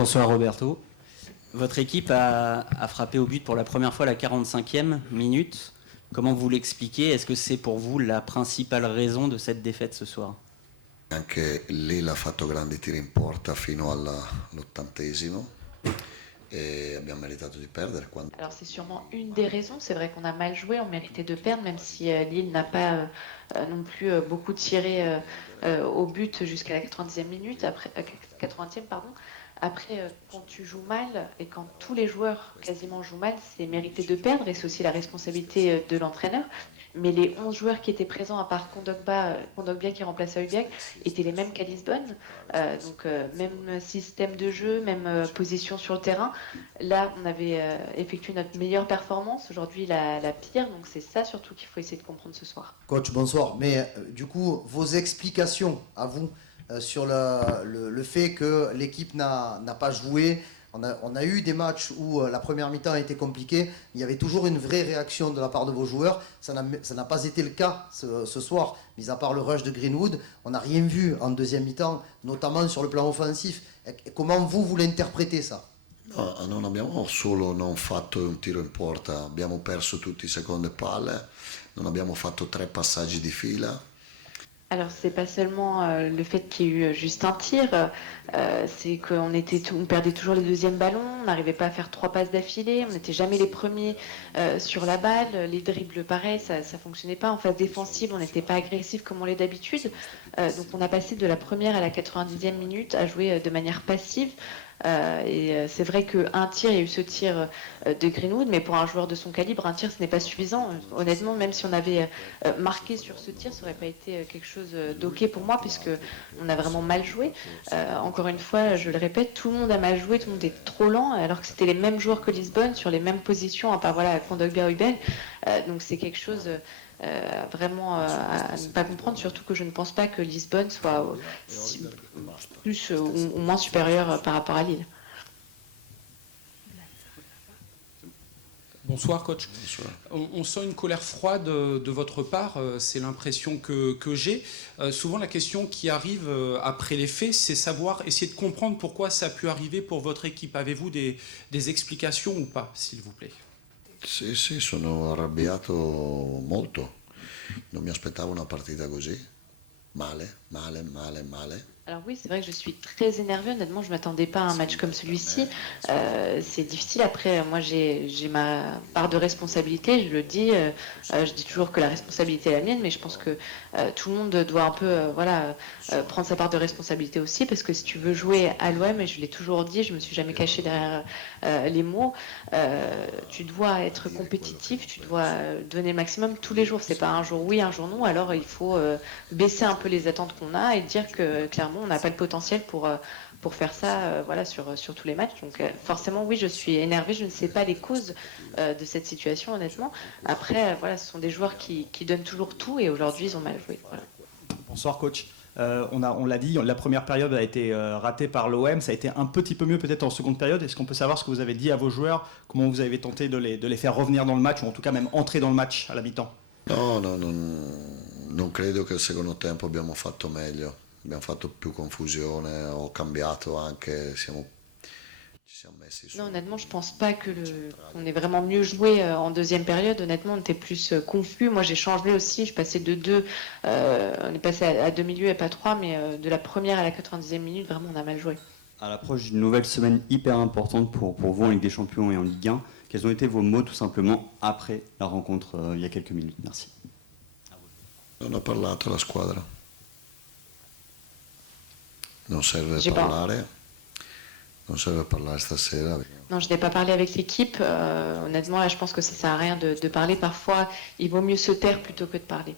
Bonsoir Roberto. Votre équipe a frappé au but pour la première fois à la 45e minute. Comment vous l'expliquez? Est-ce que c'est pour vous la principale raison de cette défaite ce soir? Anche lì l'ha fatto grandi tiri in porta fino all'80esimo e abbiamo meritato di perdere. Alors c'est sûrement une des raisons, c'est vrai qu'on a mal joué, on méritait de perdre, même si Lille n'a pas non plus beaucoup tiré au but jusqu'à la 90e minute, après, 80e pardon. Après, quand tu joues mal et quand tous les joueurs quasiment jouent mal, c'est mérité de perdre et c'est aussi la responsabilité de l'entraîneur. Mais les 11 joueurs qui étaient présents, à part Kondogbia qui remplaçait Hülbjerg, étaient les mêmes qu'à Lisbonne. Donc même système de jeu, même position sur le terrain. Là, on avait effectué notre meilleure performance, aujourd'hui la pire. Donc c'est ça surtout qu'il faut essayer de comprendre ce soir. Coach, bonsoir. Mais du coup, vos explications à vous sur le fait que l'équipe n'a pas joué. On a eu des matchs où la première mi-temps a été compliquée. Il y avait toujours une vraie réaction de la part de vos joueurs. Ça n'a pas été le cas ce soir. Mis à part le rush de Greenwood, on n'a rien vu en deuxième mi-temps, notamment sur le plan offensif. Et comment vous l'interprétez ça? No, non abbiamo solo non fatto un tiro in porta, abbiamo perso tutti i seconde palle, non abbiamo fatto 3 passaggi di fila. Alors, c'est pas seulement le fait qu'il y ait eu juste un tir, c'est qu'on perdait toujours les deuxièmes ballons, on n'arrivait pas à faire 3 passes d'affilée, on n'était jamais les premiers sur la balle, les dribbles pareil, ça fonctionnait pas. En phase défensive, on n'était pas agressif comme on l'est d'habitude. Donc on a passé de la première à la 90e minute à jouer de manière passive. Et c'est vrai qu'un tir, il y a eu ce tir de Greenwood, mais pour un joueur de son calibre, un tir, ce n'est pas suffisant. Honnêtement, même si on avait marqué sur ce tir, ça n'aurait pas été quelque chose d'ok pour moi, puisque on a vraiment mal joué. Encore une fois, je le répète, tout le monde a mal joué, tout le monde est trop lent, alors que c'était les mêmes joueurs que Lisbonne, sur les mêmes positions, à part voilà, Kondogbia, Hülbjerg. Donc c'est quelque chose vraiment à ne pas comprendre, surtout que je ne pense pas que Lisbonne soit plus ou moins supérieure par rapport à Lille. Bonsoir coach. Bonsoir. On sent une colère froide de votre part, c'est l'impression que j'ai. Souvent la question qui arrive après les faits, c'est savoir, essayer de comprendre pourquoi ça a pu arriver pour votre équipe. Avez-vous des explications ou pas, s'il vous plaît? Sì, sono arrabbiato molto. Non mi aspettavo una partita così. Male. Alors oui, c'est vrai que je suis très énervée. Honnêtement, je ne m'attendais pas à un match comme celui-ci. C'est difficile. Après, moi, j'ai ma part de responsabilité. Je le dis. Je dis toujours que la responsabilité est la mienne, mais je pense que tout le monde doit un peu prendre sa part de responsabilité aussi, parce que si tu veux jouer à l'OM, et je l'ai toujours dit, je me suis jamais cachée derrière les mots, tu dois être compétitif, tu dois donner le maximum tous les jours. C'est pas un jour oui, un jour non. Alors il faut baisser un peu les attentes qu'on a et dire que clairement on n'a pas le potentiel pour faire ça sur tous les matchs. Donc forcément oui, je suis énervée, je ne sais pas les causes de cette situation honnêtement. Après ce sont des joueurs qui donnent toujours tout et aujourd'hui ils ont mal joué. Voilà. Bonsoir coach. On l'a dit, la première période a été ratée par l'OM, ça a été un petit peu mieux peut-être en seconde période. Est-ce qu'on peut savoir ce que vous avez dit à vos joueurs, comment vous avez tenté de les faire revenir dans le match, ou en tout cas même entrer dans le match à la mi-temps? No, non credo che il secondo tempo abbiamo fatto meglio, abbiamo fatto più confusione, ho cambiato anche, ci siamo messi su. Non, honnêtement, je pense pas qu'on ait vraiment mieux joué en deuxième période. Honnêtement, on était plus confus. Moi, j'ai changé aussi. Je passais de 2, on est passé à 2 milieux et pas 3, mais de la première à la 90e minute, vraiment, on a mal joué. À l'approche d'une nouvelle semaine hyper importante pour vous en Ligue des Champions et en Ligue 1, quels ont été vos mots tout simplement après la rencontre il y a quelques minutes? Merci. Non ha parlato la squadra. Non serve J'ai pas. parlare. Non serve parlare stasera. Non, je n'ai pas parlé avec l'équipe. Honnêtement, là, je pense que ça sert à rien de parler. Parfois, il vaut mieux se taire plutôt que de parler.